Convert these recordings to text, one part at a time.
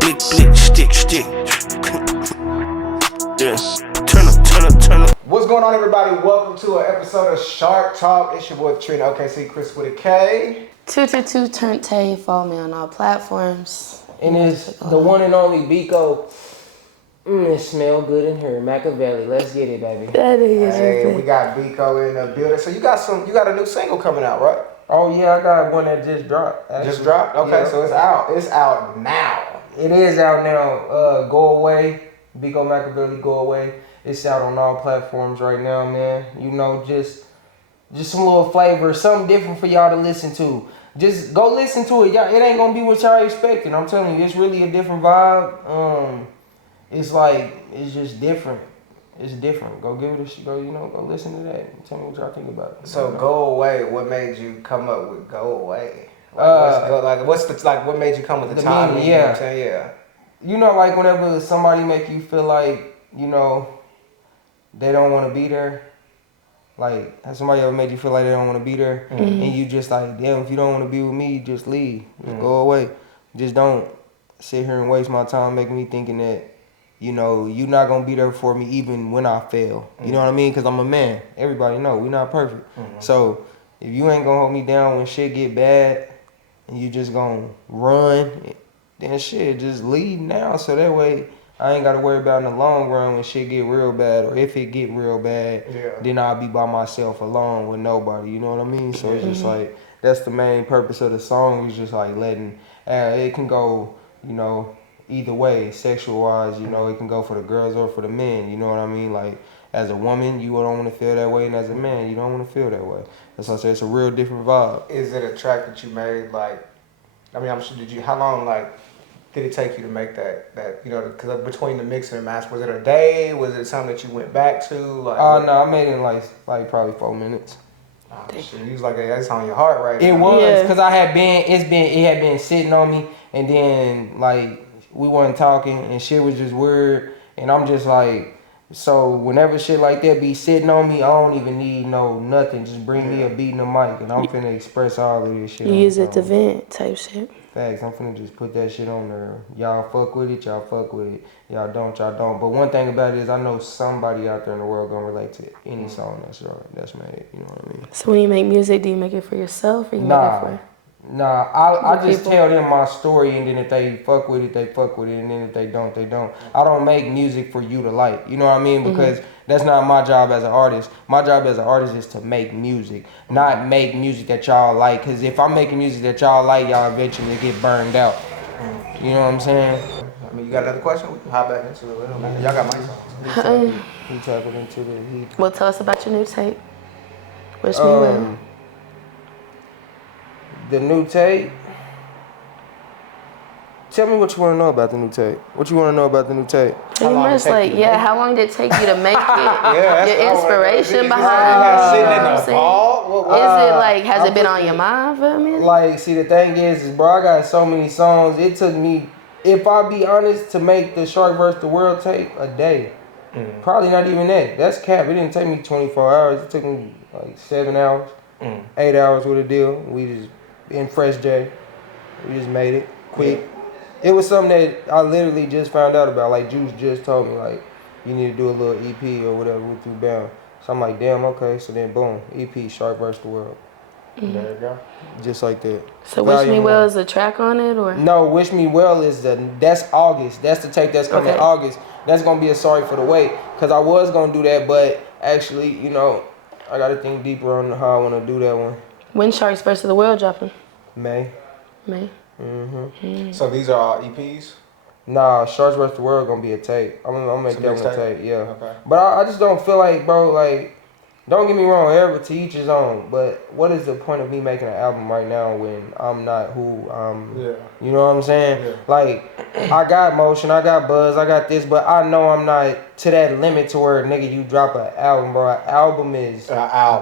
Blick, blick, stick. Yeah. Turn up. What's going on, everybody? Welcome to an episode of Shark Talk. It's your boy Trina, OKC Chris with a K. 222 Turntay. Follow me on all platforms. And it's the one and only Biko. It smell good in here. Makaveli. Let's get it, baby. That is Hey, we got Biko in the building. So you got a new single coming out, right? Oh yeah, I got one that just dropped. Actually. Just dropped? Okay, yeah. so it's out. It's out now. It is out now. Go Away. Biko Makaveli, Go Away. It's out on all platforms right now, man. You know, just some little flavor, something different for y'all to listen to. Just go listen to it. Y'all, it ain't gonna be what y'all expecting. I'm telling you, it's really a different vibe. It's just different. It's different. Go give it a go listen to that. And tell me what y'all think about it. So Go Away, what made you come up with Go Away? What made you come with the time? Meaning, you know what I'm saying? Yeah. You know, like whenever somebody make you feel like, you know, they don't want to be there. Like, has somebody ever made you feel like they don't want to be there? Mm-hmm. And you just like, damn, if you don't want to be with me, just leave. Just go away. Just don't sit here and waste my time making me thinking that, you know, you're not going to be there for me even when I fail. You know what I mean? Because I'm a man. Everybody know we're not perfect. Mm-hmm. So if you ain't going to hold me down when shit get bad and you just going to run, then shit, just leave now. So that way I ain't got to worry about in the long run when shit get real bad, or if it get real bad, then I'll be by myself alone with nobody. You know what I mean? So it's just like, that's the main purpose of the song. Is just like letting, it can go, you know, either way, sexual wise, you know, it can go for the girls or for the men. You know what I mean? Like, as a woman, you don't want to feel that way, and as a man, you don't want to feel that way. That's why I say it's a real different vibe. Is it a track that you made, like, I mean, I'm sure, how long, like, did it take you to make that you know, because between the mix and the master, was it a day? Was it something that you went back to? Like, no, I made it in like probably 4 minutes. Oh, shit, you was like, hey, that's on your heart right now. It was, because it had been sitting on me, and then, like, we wasn't talking, and shit was just weird, and I'm just like, so whenever shit like that be sitting on me, I don't even need nothing. Just bring me a beat and a mic, and I'm finna express all of this shit. You use it to vent type shit. Facts, I'm finna just put that shit on there. Y'all fuck with it, y'all fuck with it. Y'all don't. But one thing about it is I know somebody out there in the world gonna relate to any song that's made. You know what I mean? So when you make music, do you make it for yourself or you make it for? Nah, I just tell them my story, and then if they fuck with it, they fuck with it, and then if they don't, they don't. I don't make music for you to like, you know what I mean? Because that's not my job as an artist. My job as an artist is to make music, not make music that y'all like. Because if I'm making music that y'all like, y'all eventually get burned out. You know what I'm saying? I mean, you got another question? We can hop back into it. Y'all got my songs. He tapping into the heat. Well, tell us about your new tape. Wish me well. The new tape? Tell me what you want to know about the new tape. What you want to know about the new tape? Pretty much like, how long did it take you to make it? Your inspiration behind it? Sitting in the vault? Is it like, has it been on your mind for a minute? Like, see, the thing is, bro, I got so many songs. It took me, if I be honest, to make the Shark vs. the World tape a day. Probably not even that. That's cap. It didn't take me 24 hours. It took me like 7 hours, 8 hours with a deal. We just, in Fresh J, we just made it quick. It was something that I literally just found out about. Like, Juice just told me, like, you need to do a little EP or whatever with you bound. So I'm like, damn, okay. So then, boom, EP, Shark vs. the World. There you go. Just like that. So Wish Me Well is a track on it, or? No, Wish Me Well is that's August. That's the tape that's coming August. That's gonna be a Sorry for the Wait. Cause I was gonna do that, but actually, you know, I gotta think deeper on how I wanna do that one. When Sharks vs. the World dropping? May. So these are all EPs? Nah, Sharks vs. the World gonna be a tape. I'm gonna make that one a tape, yeah. Okay. But I just don't feel like, bro, like, don't get me wrong, everybody to each his own. But what is the point of me making an album right now when I'm not who I'm? Yeah. You know what I'm saying? Yeah. Like, I got motion, I got buzz, I got this, but I know I'm not to that limit to where, nigga, you drop an album, bro. An album is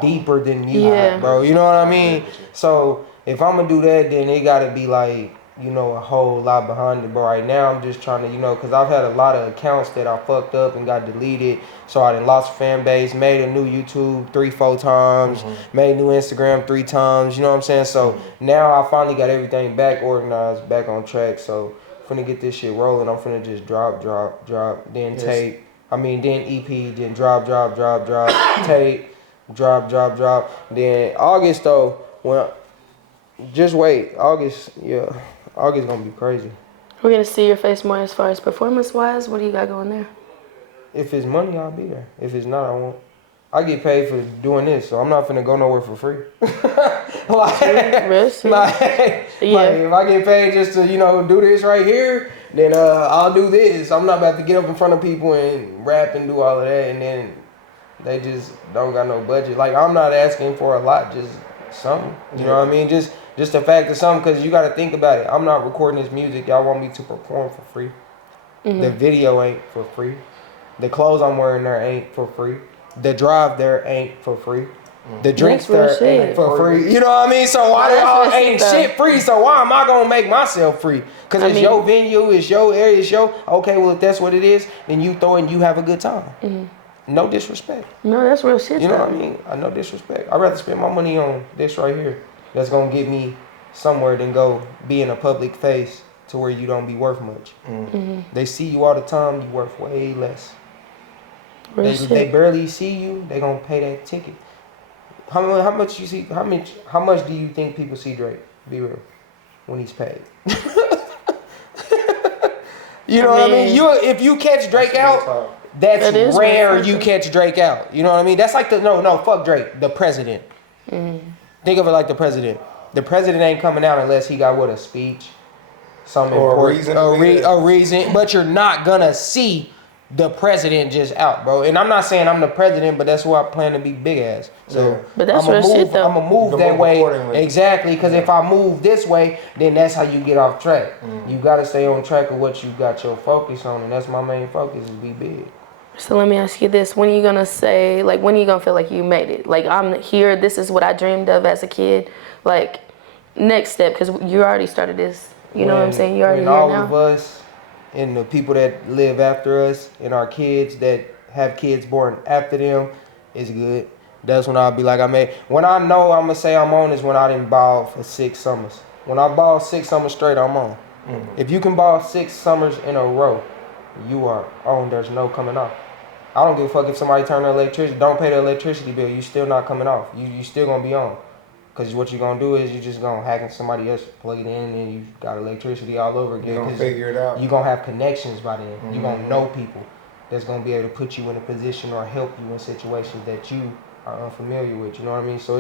deeper than music, bro. You know what I mean? So if I'm gonna do that, then it gotta be like, you know, a whole lot behind it. But right now I'm just trying to, you know, because I've had a lot of accounts that I fucked up and got deleted. So I done lost a fan base, made a new YouTube 3-4 times, made new Instagram 3 times, you know what I'm saying? So now I finally got everything back organized, back on track. So finna get this shit rolling. I'm finna just drop, then tape. Then EP, then drop, tape, drop. Then August though, just wait. August gonna be crazy. We're gonna see your face more as far as performance-wise. What do you got going there? If it's money, I'll be there. If it's not, I won't. I get paid for doing this, so I'm not finna go nowhere for free. like, if I get paid just to, do this right here, then I'll do this. I'm not about to get up in front of people and rap and do all of that, and then they just don't got no budget. Like, I'm not asking for a lot, just something. You know what I mean? Just the fact of something, because you got to think about it. I'm not recording this music. Y'all want me to perform for free. Mm-hmm. The video ain't for free. The clothes I'm wearing there ain't for free. The drive there ain't for free. The drinks there ain't for free. You know what I mean? So why they all ain't shit free? So why am I gonna make myself free? Because it's your venue, it's your area, it's your... Okay, well, if that's what it is, then you throw it and you have a good time. Mm-hmm. No disrespect. No, that's real shit. You know what I mean? I no disrespect. I'd rather spend my money on this right here. That's gonna get me somewhere than go be in a public face to where you don't be worth much. Mm-hmm. They see you all the time, you worth way less. They barely see you, they gonna pay that ticket. How much you see? How much do you think people see Drake? Be real, when he's paid. You know what I mean? If you catch Drake out, that's rare. You catch Drake out. You know what I mean? That's like fuck Drake, the president. Mm-hmm. Think of it like the president. The president ain't coming out unless he got a speech, something or a reason. But you're not gonna see the president just out, bro. And I'm not saying I'm the president, but that's where I plan to be big ass. So but that's real shit though. I'm gonna move that way. Exactly, because if I move this way, then that's how you get off track. You gotta stay on track of what you got your focus on, and that's my main focus is be big. So let me ask you this. When are you gonna say, like, when are you gonna feel like you made it? Like, I'm here, this is what I dreamed of as a kid. Like, next step, because you already started this. You know what I'm saying? You already here now. All of us and the people that live after us and our kids that have kids born after them is good. That's when I'll be like, when I know I'm gonna say I'm on is when I didn't ball for 6 summers. When I ball 6 summers straight, I'm on. Mm-hmm. If you can ball 6 summers in a row, you are on. There's no coming off. I don't give a fuck if somebody turn the electricity, don't pay the electricity bill, you still not coming off. You still gonna be on. Because what you're going to do is you just going to hack in somebody else, plug it in, and you got electricity all over again. You're going to figure it out. You're going to have connections by then. Mm-hmm. You're going to know people that's going to be able to put you in a position or help you in situations that you are unfamiliar with. You know what I mean? So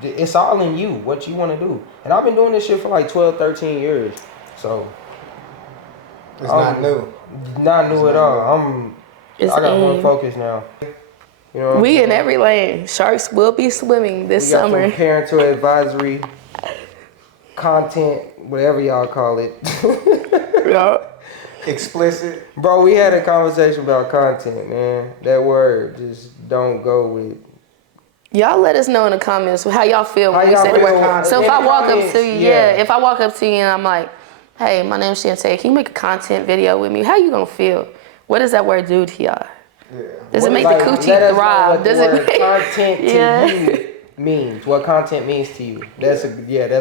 it's all in you, what you want to do. And I've been doing this shit for like 12, 13 years. So. It's not new. Not new at all. I got one focus now. You know we in every lane. Sharks will be swimming this summer. We got parental advisory, content, whatever y'all call it. Explicit. Bro, we had a conversation about content, man. That word just don't go with. Y'all let us know in the comments how y'all feel when we say the word. So if I walk up to you, if I walk up to you and I'm like, hey, my name's Shantae, can you make a content video with me? How you gonna feel? What does that word do to y'all? Yeah. Does it make the coochie thrive? Does it make content to you means? What content means to you? That's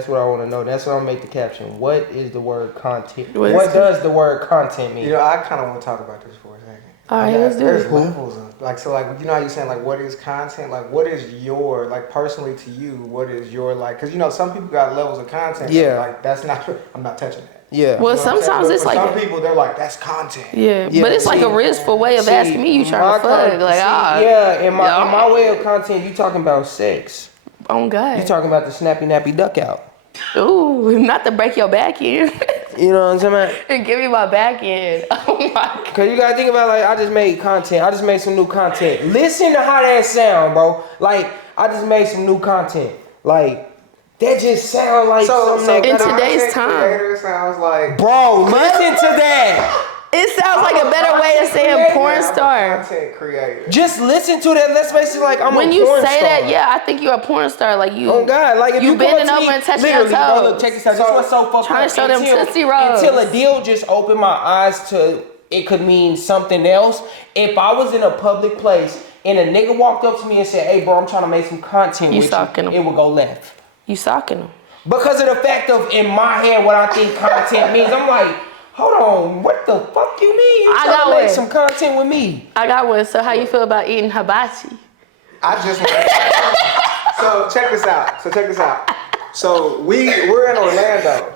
what I want to know. That's what I'll make the caption. What is the word content? What does the word content mean? I kind of want to talk about this for a second. All right, let's do it. There's levels of how you saying what is content? Like, what is your personally to you? What is your because some people got levels of content. Yeah. That's not. I'm not touching that. Yeah. Well, sometimes it's like some people they're like that's content. Yeah, but it's like a riskful way of asking me. You trying to fuck? In my way of content, you talking about sex. Oh God. You talking about the snappy nappy duck out. Ooh, not to break your back in. You know what I'm saying, man? And give me my back end. Oh my God. Cause you gotta think about I just made content. I just made some new content. Listen to how that sound, bro. I just made some new content. That just sound like something in today's time. Sounds like, bro, listen to that. It sounds like a better way of saying porn star. Content creator. Just listen to that. Let's face it, I'm a porn star. When you say that, I think you're a porn star. Oh God, if you bending over and touching your toes. Bro, look, check this out. This was so fucked up. Trying to show them Tootsie Rolls. Until a deal just opened my eyes to it could mean something else. If I was in a public place and a nigga walked up to me and said, "Hey, bro, I'm trying to make some content with you," it would go left. You socking them. because of the fact of in my head what I think content means. I'm like, hold on, what the fuck you mean? You trying to make some content with me? I got one. So how you feel about eating hibachi? I just So check this out. So we're in Orlando.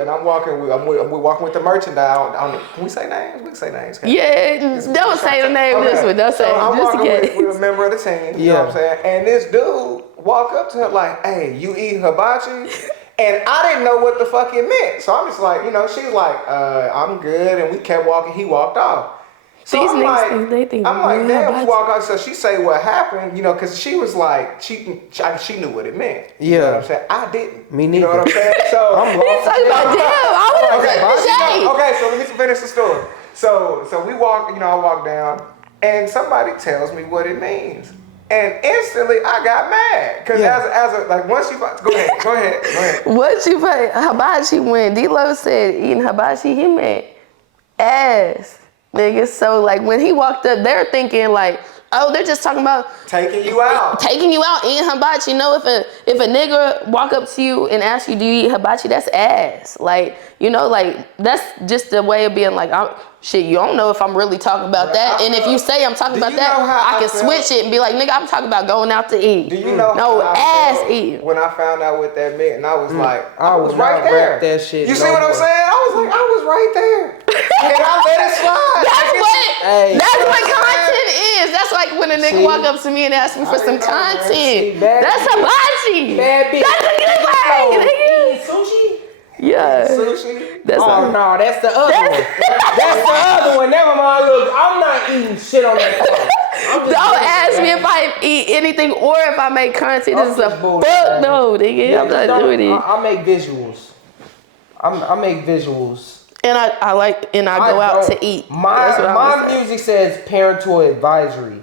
And I'm walking with the merchandise. Can we say names? We can say names. Yeah, don't say the name of this one. Don't say it. I'm Just walking in case. with a member of the team. You know what I'm saying? And this dude walk up to her like, "Hey, you eat hibachi?" And I didn't know what the fuck it meant. So I'm just like, she's like, I'm good. And we kept walking. He walked off. So These I'm niggas like, they think damn, we walk out. So she say what happened, because she was like, she knew what it meant. You know what I'm saying? I didn't. Me neither. You know what I'm saying? So He's talking about damn. I would have took the shade. Okay, so let me finish the story. So we walk, I walk down, and somebody tells me what it means. And instantly I got mad. Cause once you go ahead. Once you put hibachi, when D-Lo said eating hibachi, he meant ass. Nigga, so like when he walked up, they're thinking like, oh, they're just talking about taking you out, eating hibachi. If a nigga walk up to you and ask you, do you eat hibachi? That's ass. Like, that's just the way of being like, shit, you don't know if I'm really talking about that. And if you say I'm talking about that, I can switch it and be like, nigga, I'm talking about going out to eat. Do you know no ass eating? When I found out what that meant, and I was like, I was right there. That shit. You see what I'm saying? I was right there. And I let it slide. That's what content is. That's like when a nigga walk up to me and ask me for some content. That's hibachi. Bad bitch. That's a good way, nigga. Sushi? Yeah. Sushi? That's the other one. That's the other one. Never mind. Look, I'm not eating shit on that part. Don't ask me if I eat anything or if I make content. This is a fuck no, nigga. Yeah, I'm not doing it. I make visuals. I make visuals. And I go out to eat. My music says parental advisory,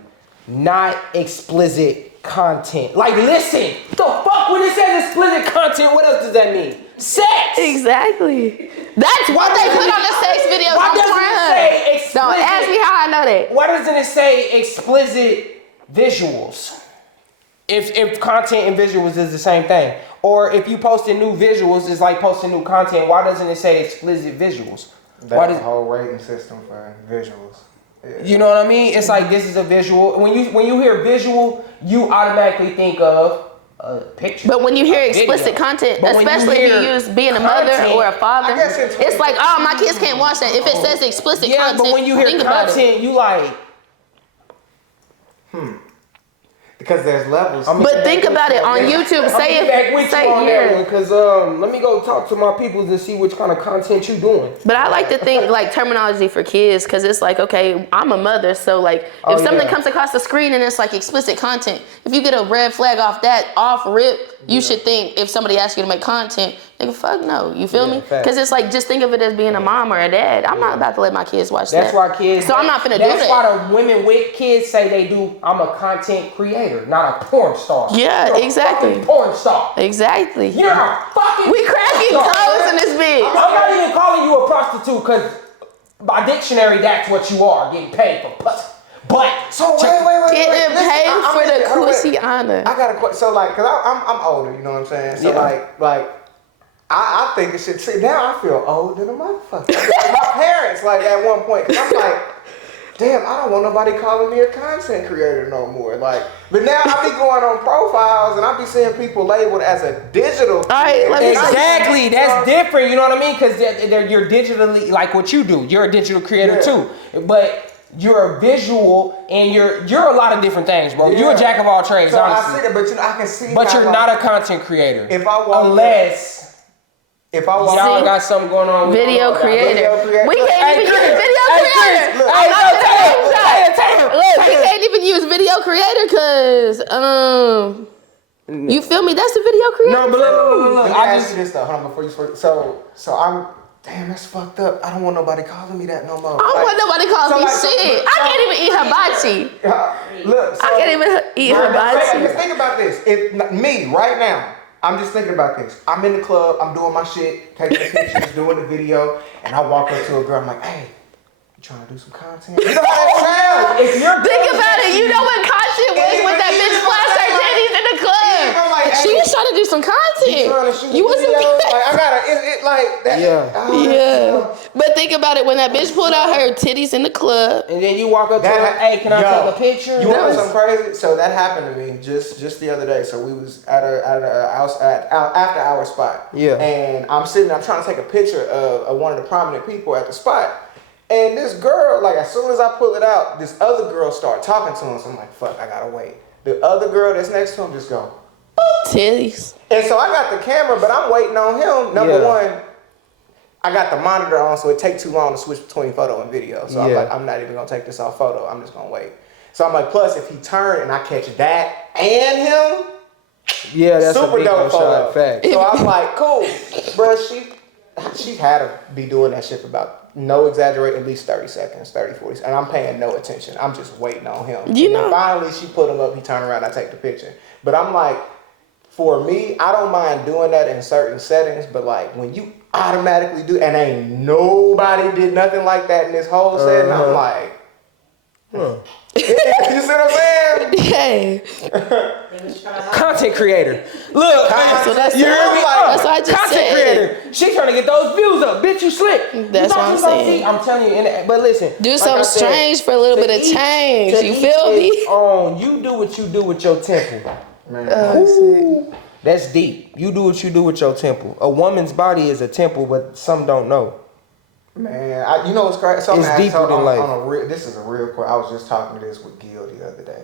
not explicit content. Like, listen, the fuck when it says explicit content, what else does that mean? Sex! Exactly. That's what they put on the sex videos. Why doesn't it say explicit? Don't ask me how I know that. Why doesn't it say explicit visuals? If content and visuals is the same thing. Or if you posting new visuals, it's like posting new content. Why doesn't it say explicit visuals? That's a whole rating system for visuals. Yeah. You know what I mean? It's like this is a visual. When you hear visual, you automatically think of a picture. But when you hear explicit content, especially if you use being a mother or a father, it's like, oh, my kids can't watch that. If it says explicit content, but when you hear content, you like, Because there's levels. But think about it on YouTube. Say Because let me go talk to my peoples and see which kind of content you doing. But I like to think like terminology for kids, because it's like, okay, I'm a mother, so like if something comes across the screen and it's like explicit content, if you get a red flag off rip, you should think if somebody asks you to make content, nigga, fuck no. You feel me? Because it's like, just think of it as being a mom or a dad. I'm not about to let my kids watch that. That's why kids. So I'm not finna do that. That's why the women with kids say they do. I'm a content creator, not a porn star. Yeah, You're exactly. A fucking porn star. Exactly. You're a fucking. We cracking codes in this bitch. I'm not even calling you a prostitute, because by dictionary that's what you are, getting paid for pussy. But so wait. Getting paid for the cushy honor. I got a question. So like, cause I'm older, you know what I'm saying? So like. I think it should. See, now I feel old than a motherfucker. My parents, like at one point, cause I'm like, damn, I don't want nobody calling me a content creator no more. Like, but now I be going on profiles and I be seeing people labeled as a digital. Exactly, that's different. You know what I mean? Because you're digitally like what you do. You're a digital creator too, but. You're a visual, and you're a lot of different things, bro. You're a jack of all trades, so honestly. I see that, but I can see. But you're not a content creator. If I walk y'all got something going on. Video creator. We can't even use video creator. Look, we can't even use video creator because you feel me? That's a video creator. No, but look. I just this though. Hold on, before you speak. So I'm. Damn, that's fucked up. I don't want nobody calling me that no more. I don't want nobody calling me shit. I can't even eat hibachi. Look, I can't even eat hibachi. Think about this. If me right now, I'm just thinking about this. I'm in the club. I'm doing my shit, taking pictures, doing the video, and I walk up to a girl. I'm like, hey, you trying to do some content? You know how that sounds? Think about it. You know what content was when that bitch flashed her titties in the club. I'm like, She was trying to do some content. You wasn't. Like, I gotta, it like that. Yeah. But think about it. When that bitch pulled out her titties in the club, and then you walk up to her, hey, can I take a picture? You want to know something crazy? So that happened to me just the other day. So we was at a after hour spot. Yeah. And I'm trying to take a picture of one of the prominent people at the spot. And this girl, like, as soon as I pull it out, this other girl start talking to him. So I'm like, fuck, I gotta wait. The other girl that's next to him just go, titties. and so I got the camera, but I'm waiting on him. Number one, I got the monitor on, so it takes too long to switch between photo and video. So I'm like, I'm not even gonna take this off photo. I'm just gonna wait. So I'm like, plus if he turned and I catch that and him, that's super a big dope photo. Fact. So I'm like, cool, bro. She had to be doing that shit for about, no exaggerate, at least 30 seconds, 30, 40 seconds. And I'm paying no attention. I'm just waiting on him. You know. Finally, she put him up. He turned around. I take the picture. But I'm like, for me, I don't mind doing that in certain settings. But like when you automatically do, and ain't nobody did nothing like that in this whole setting, I'm like, you see what I'm saying? Hey. Content creator. Look, So that's you hear me? That's what I just Content said. creator. She trying to get those views up. Bitch, you slick. That's what I'm saying. I'm telling you. But listen. Do something strange for a little bit of change. You feel me? You do what you do with your temple. Man. That's deep. You do what you do with your temple. A woman's body is a temple, but some don't know. Man, you know what's crazy? So it's deeper than life. This is a real quick. I was just talking to this with Gil the other day.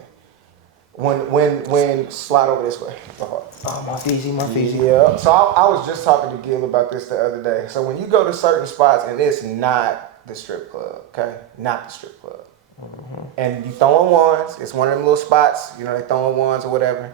When slide over this way. Oh, my Fiji. Yeah. So I was just talking to Gil about this the other day. So when you go to certain spots and it's not the strip club, okay? Not the strip club. Mm-hmm. And you throwing ones, it's one of them little spots, you know, they throwing ones or whatever.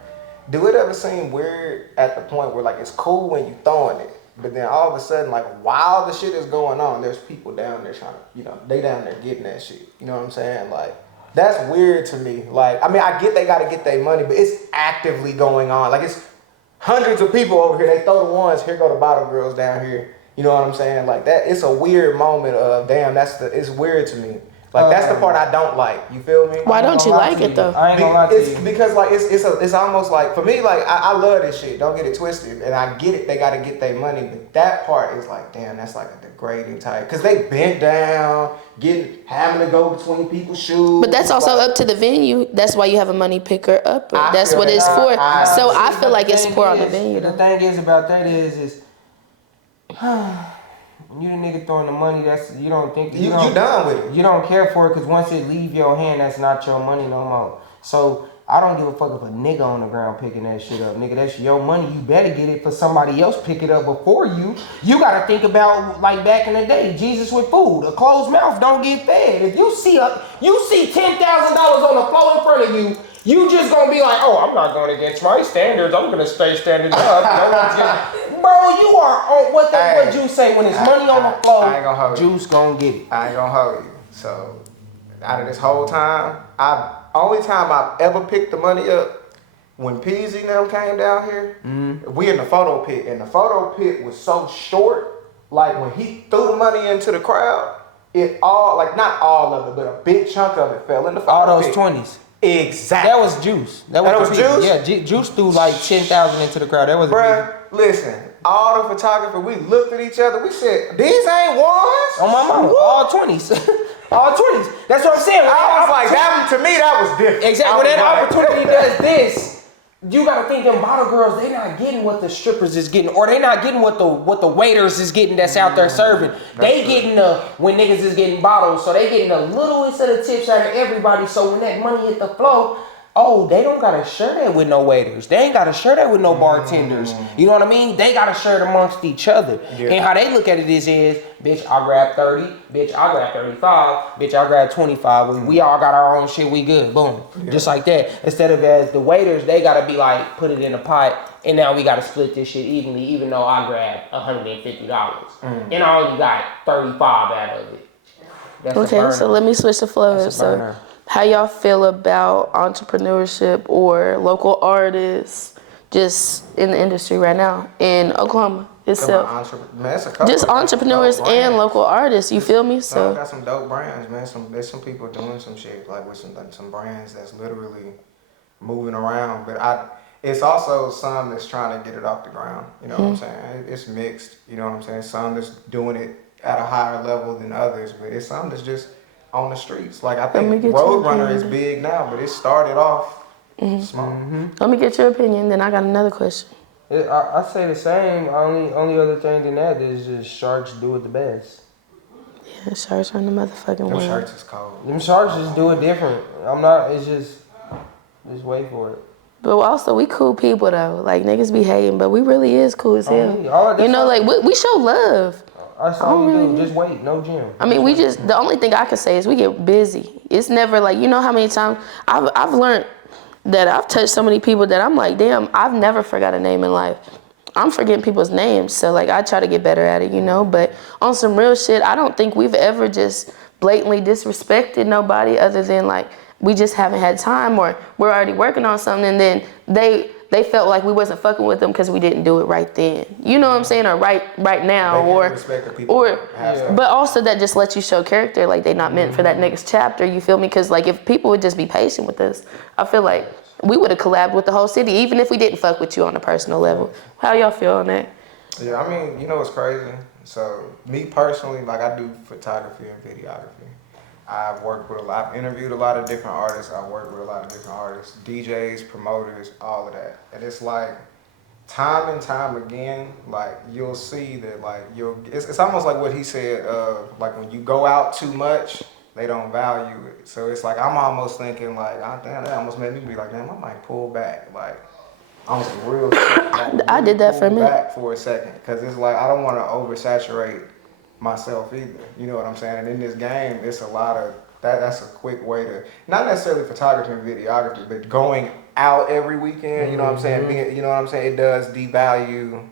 Do it ever seem weird at the point where like it's cool when you throwing it, but then all of a sudden, like while the shit is going on, there's people down there trying to, you know, they down there getting that shit. You know what I'm saying? Like, that's weird to me. Like, I mean, I get they gotta get their money, but it's actively going on. Like, it's hundreds of people over here. They throw the ones, here go the bottle girls down here. You know what I'm saying? Like that, it's a weird moment of, damn, it's weird to me. Like that's the part I don't like. You feel me? Why don't you like it though? I ain't gonna lie to you. Because like it's almost like, for me, like I love this shit. Don't get it twisted, and I get it. They gotta get their money, but that part is like, damn, that's like a degrading type. Cause they bent down, having to go between people's shoes. But that's also up to the venue. That's why you have a money picker upper. That's what it's for. So I feel like it's poor on the venue. The thing is about that is. You the nigga throwing the money, you don't think you done with it. You don't care for it because once it leave your hand, that's not your money no more. So I don't give a fuck if a nigga on the ground picking that shit up. Nigga, that's your money. You better get it for somebody else pick it up before you. You gotta think about like back in the day, Jesus with food. A closed mouth don't get fed. If you see $10,000 on the floor in front of you, you just gonna be like, oh, I'm not going against my standards. I'm gonna stay standing up. Bro, you are on what Juice say when it's money on the floor. I ain't gonna hold Juice gonna get it. I ain't gonna hold you. So out of this whole time, only time I've ever picked the money up when Peasy and them came down here. We in the photo pit, and the photo pit was so short. Like when he threw the money into the crowd, it all, like not all of it, but a big chunk of it fell in the photo pit. All those 20s. Exactly. That was Juice. That was Juice? Yeah, Juice threw like 10,000 into the crowd. That was bruh, listen, all the photographers, we looked at each other, we said, these ain't ones? On my mama, all 20s. All 20s. That's what I'm saying. I was like, to me, that was different. Exactly. When that opportunity does this, you gotta think them bottle girls, they not getting what the strippers is getting, or they not getting what the waiters is getting that's out there serving. They getting when niggas is getting bottles, so they getting a little instead of tips out of everybody. So when that money hit the flow, oh, they don't gotta share that with no waiters. They ain't gotta share that with no bartenders. You know what I mean? They gotta share it amongst each other. Yeah. And how they look at it is, bitch, I grab 30, bitch, I grab 35, bitch, I grab 25. We all got our own shit, we good. Boom. Yeah. Just like that. Instead of as the waiters, they gotta be like, put it in a pot, and now we gotta split this shit evenly, even though I grabbed $150. And I only got 35 out of it. That's okay, so let me switch the flow. So how y'all feel about entrepreneurship or local artists just in the industry right now in Oklahoma itself? Just entrepreneurs and local artists, you feel me? So I got some dope brands, man. There's some people doing some shit like with some brands that's literally moving around. But it's also some that's trying to get it off the ground. You know what I'm saying? It's mixed. You know what I'm saying? Some that's doing it at a higher level than others, but it's some that's just on the streets. Like I think Roadrunner is big now, but it started off small. Let me get your opinion. Then I got another question. I say the same. Only other thing than that is just sharks do it the best. Yeah, sharks are in the motherfucking Them world. sharks is cold. Them sharks just do it different. I'm not. It's just wait for it. But also, we cool people though. Like niggas be hating, but we really is cool as hell. You know, like we show love. That's all we do. Just wait. No gym. I mean, the only thing I can say is we get busy. It's never like, you know how many times I've learned that I've touched so many people that I'm like, damn, I've never forgot a name in life. I'm forgetting people's names, so like I try to get better at it, you know. But on some real shit, I don't think we've ever just blatantly disrespected nobody other than like we just haven't had time, or we're already working on something and then they felt like we wasn't fucking with them because we didn't do it right then. You know what I'm saying? Or right now, but also that just lets you show character, like they not meant for that next chapter. You feel me? Because like if people would just be patient with us, I feel like we would have collabed with the whole city, even if we didn't fuck with you on a personal level. How y'all feel on that? Yeah, I mean, you know what's crazy? So me personally, like I do photography and videography. I've worked with I've interviewed a lot of different artists. I've worked with a lot of different artists, DJs, promoters, all of that. And it's like, time and time again, like you'll see that like it's almost like what he said, like when you go out too much, they don't value it. So it's like, I'm almost thinking like, damn, that almost made me be like, damn, I might pull back. Like, on some real shit. Like, I did that for me. Back for a second. Because it's like, I don't want to oversaturate myself either. You know what I'm saying? And in this game, it's a lot of, that's a quick way to, not necessarily photography and videography, but going out every weekend, you know what I'm saying? Being, you know what I'm saying? It does devalue,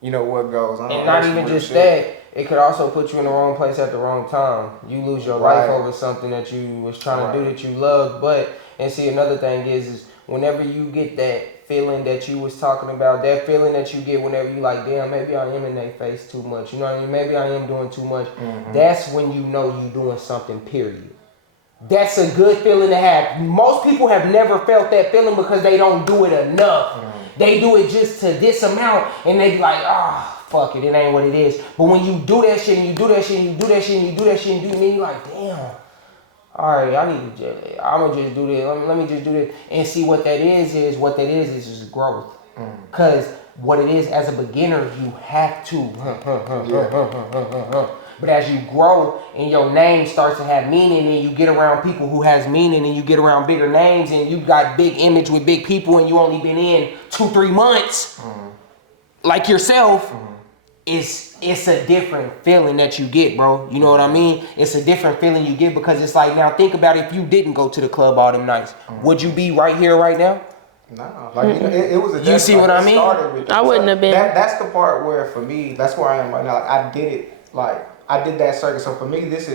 you know, what goes on. And not even just that, it could also put you in the wrong place at the wrong time. You lose your life over something that you was trying to do that you loved. But, and see, another thing is whenever you get that feeling that you was talking about, that feeling that you get whenever you like, damn, maybe I am in their face too much. You know what I mean? Maybe I am doing too much. That's when you know you doing something, period. That's a good feeling to have. Most people have never felt that feeling because they don't do it enough. They do it just to this amount and they be like, fuck it, it ain't what it is. But when you do that shit and you do that shit and you do that shit and you do that shit and you do it, then you're like, damn. All right, I'm gonna just do this. Let me just do this and see what that is just growth. Cause what it is as a beginner, you have to. But as you grow and your name starts to have meaning and you get around people who has meaning and you get around bigger names and you got big image with big people and you only been in 2-3 months, like yourself, it's a different feeling that you get, bro. You know what I mean? It's a different feeling you get because it's like, now think about if you didn't go to the club all them nights. Would you be right here right now? No, like it was a. You see what I mean? I wouldn't have been. That's the part where for me, that's where I am right now. Like, I did it. Like I did that circuit. So for me, this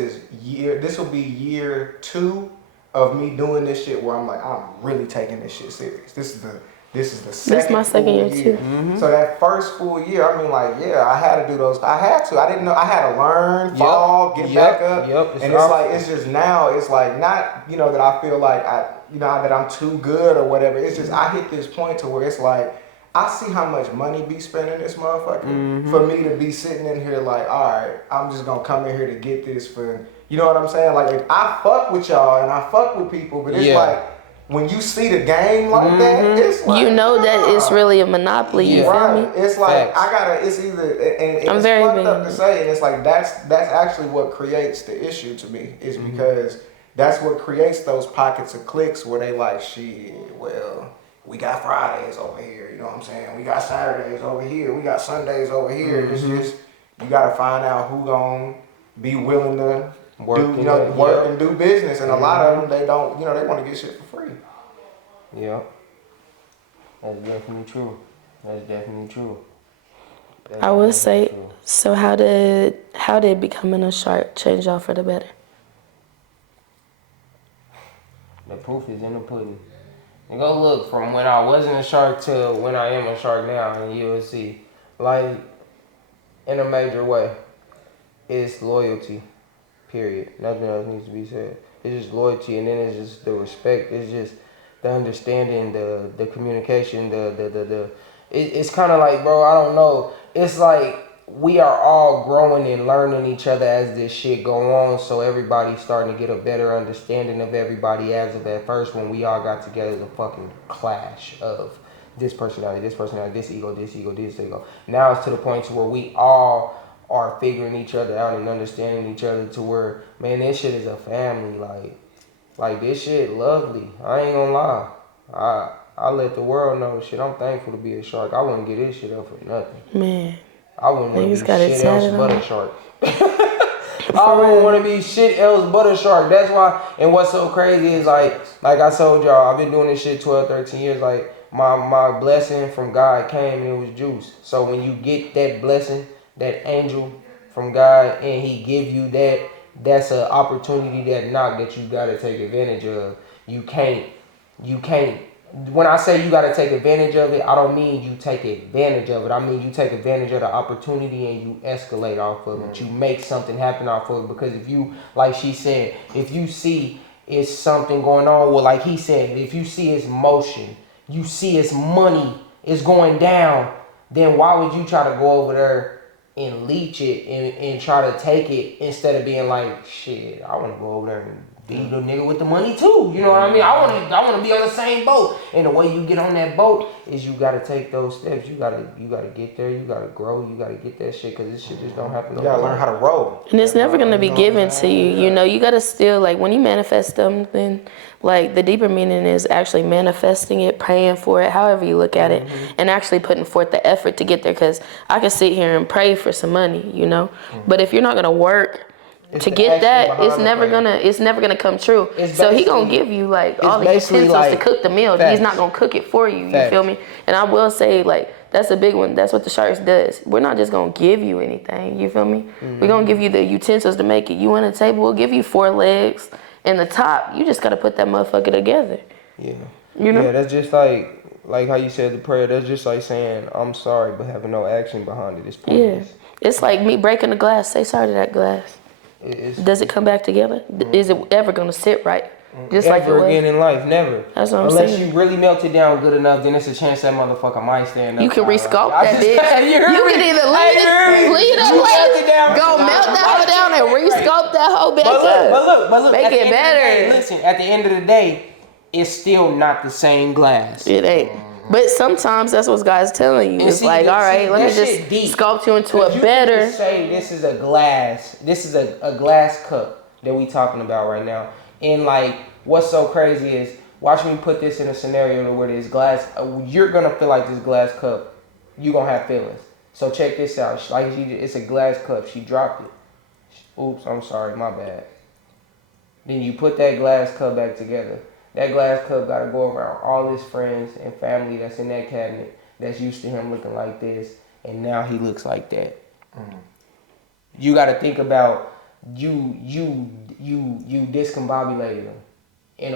will be year 2 of me doing this shit where I'm like, I'm really taking this shit serious. This is the second. This is my second year too. So that first full year, I mean, like, yeah, I had to do those. I had to. I didn't know. I had to learn, fall, get back up. And it's like, it's just now. It's like not, you know, that I feel like that I'm too good or whatever. It's just I hit this point to where it's like I see how much money be spending this motherfucker for me to be sitting in here like, all right, I'm just gonna come in here to get this for, you know what I'm saying? Like, if I fuck with y'all and I fuck with people, but it's like, when you see the game like that, it's like, you know that it's really a monopoly. You feel me? It's like it's either, and I'm it's very fucked up to say, and it's like that's actually what creates the issue to me, is because that's what creates those pockets of clicks where they like, shit, well, we got Fridays over here, you know what I'm saying? We got Saturdays over here, we got Sundays over here. It's just, you gotta find out who gonna be willing to work and do business, and a lot of them, they don't, you know, they want to get shit for free. Yeah, that's definitely true. I would say, so how did becoming a shark change y'all for the better? The proof is in the pudding. And go look from when I wasn't a shark to when I am a shark now, and you will see, like, in a major way, it's loyalty. Period. Nothing else needs to be said. It's just loyalty, and then it's just the respect. It's just the understanding, the communication, it's kind of like, bro, I don't know. It's like we are all growing and learning each other as this shit go on. So everybody's starting to get a better understanding of everybody. As of at first, when we all got together, the fucking clash of this personality, this ego, this ego. Now it's to the point to where we all are figuring each other out and understanding each other to where, man, this shit is a family. Like this shit lovely. I ain't gonna lie. I let the world know, shit, I'm thankful to be a shark. I wouldn't get this shit up for nothing. Man. I wouldn't want to be shit else but a shark. I wouldn't want to be shit else but a shark. That's why, and what's so crazy is like I told y'all, I've been doing this shit 12, 13 years. Like, my blessing from God came and it was juice. So when you get that blessing, that angel from God, and he give you that, that's an opportunity, that knock that you got to take advantage of. You can't, when I say you got to take advantage of it, I don't mean you take advantage of it. I mean you take advantage of the opportunity and you escalate off of it. You make something happen off of it. Because if you, like she said, if you see it's something going on, well, like he said, if you see it's motion, you see it's money is going down, then why would you try to go over there and leech it and try to take it instead of being like, shit, I want to go over there and be the nigga with the money too. You know what I mean? I want to be on the same boat. And the way you get on that boat is you got to take those steps. You got to get there. You got to grow. You got to get that shit, because this shit just don't happen. You got to learn how to roll. And it's never going to be given to you. You know, you got to still, like, when you manifest something, like, the deeper meaning is actually manifesting it, praying for it, however you look at it, and actually putting forth the effort to get there. Because I can sit here and pray for some money, you know, but if you're not going to work to get that, it's never gonna come true. So he gonna give you like all the utensils to cook the meal. He's not gonna cook it for you. You feel me? And I will say, like, that's a big one. That's what the Sharks does. We're not just gonna give you anything. You feel me? We're gonna give you the utensils to make it. You want a table? We'll give you 4 legs and the top. You just gotta put that motherfucker together. Yeah. You know? Yeah, that's just like how you said the prayer. That's just like saying I'm sorry, but having no action behind it. It's pointless. Yeah. It's like me breaking a glass. Say sorry to that glass. Does it come back together? Is it ever gonna sit right? Just ever like it was? Again in life, never. That's what I'm Unless saying. you really melt it down good enough, then it's a chance that motherfucker might stand up. You can resculpt that bitch. You can either leave it up like, go melt that hoe down and resculpt that hoe back up. But look, make it better. Day, listen, at the end of the day, it's still not the same glass. It ain't. But sometimes that's what God's telling you. It's like, all right, let me just sculpt you into a better. You say this is a glass. This is a glass cup that we talking about right now. And like, what's so crazy is, watch me put this in a scenario where this glass, you're gonna feel like this glass cup, you gonna have feelings. So check this out. Like, it's a glass cup. She dropped it. Oops, I'm sorry, my bad. Then you put that glass cup back together. That glass cup got to go around all his friends and family that's in that cabinet that's used to him looking like this, and now he looks like that. You got to think about you discombobulated him in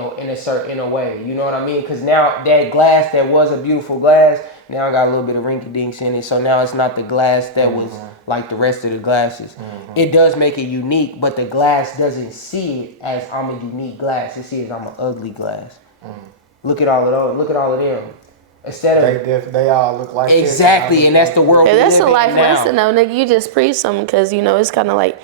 a way. You know what I mean? Because now that glass that was a beautiful glass now got a little bit of rinky-dinks in it. So now it's not the glass that was like the rest of the glasses. It does make it unique, but the glass doesn't see it as I'm a unique glass. It sees I'm an ugly glass. Look at all of those. Look at all of them. Instead of they all look like exactly, this, and that's the world. Yeah, that's a life lesson, though, nigga. You just preach something, because you know it's kind of like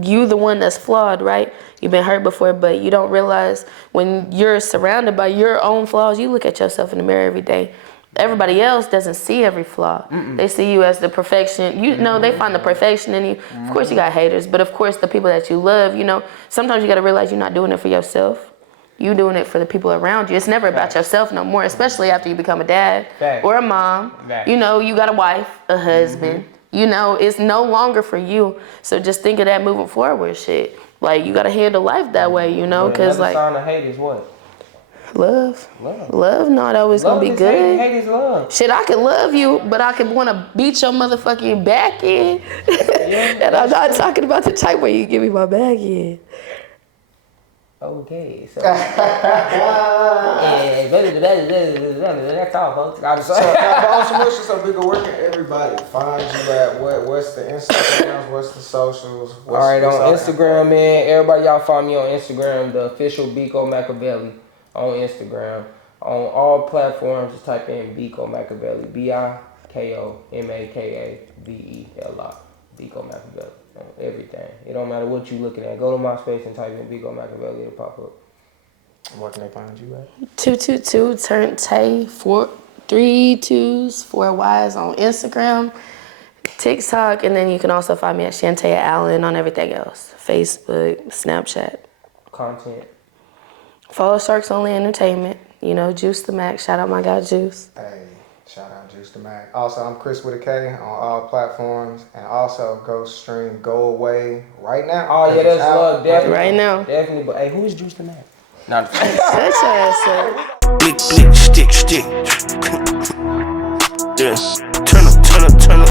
you the one that's flawed, right? You've been hurt before, but you don't realize when you're surrounded by your own flaws. You look at yourself in the mirror every day. Everybody else doesn't see every flaw. They see you as the perfection. You know, they find the perfection in you. Of course, you got haters, but of course, the people that you love, you know, sometimes you got to realize you're not doing it for yourself. You're doing it for the people around you. It's never about yourself no more, especially after you become a dad or a mom. You know, you got a wife, a husband. You know, it's no longer for you. So just think of that moving forward, shit. Like, you got to handle life that way, you know, because like. Another sign of hate is what? Love not always gonna be good. Hate is love. Shit, I can love you, but I can want to beat your motherfucking back in. And I'm not talking about the type where you give me my back in. Okay, so that's all, folks. So Biko, where can everybody find you at? What's the Instagrams? What's the socials? All right, on Instagram, man. Everybody, y'all find me on Instagram, the official Biko Makaveli. on Instagram. On all platforms, just type in Biko Makaveli. BikoMakaveli. Biko Makaveli. On everything. It don't matter what you looking at. Go to MySpace and type in Biko Makaveli. It'll pop up. Where can they find you at? 222 turn Tay 3 2s 4 Ys on Instagram, TikTok, and then you can also find me at Shantae Allen on everything else. Facebook, Snapchat. Content. Follow Sharks Only Entertainment. You know, Juice the Max. Shout out my guy Juice. Hey, shout out Juice the Mac. Also, I'm Chris with a K on all platforms, and also go stream Go Away right now. Oh yeah, that's love. Definitely. Right now. Definitely. But hey, who is Juice the Man? Not Shut your ass up. Blick, blick, stick, stick. Yeah. Turn up, turn up, turn up.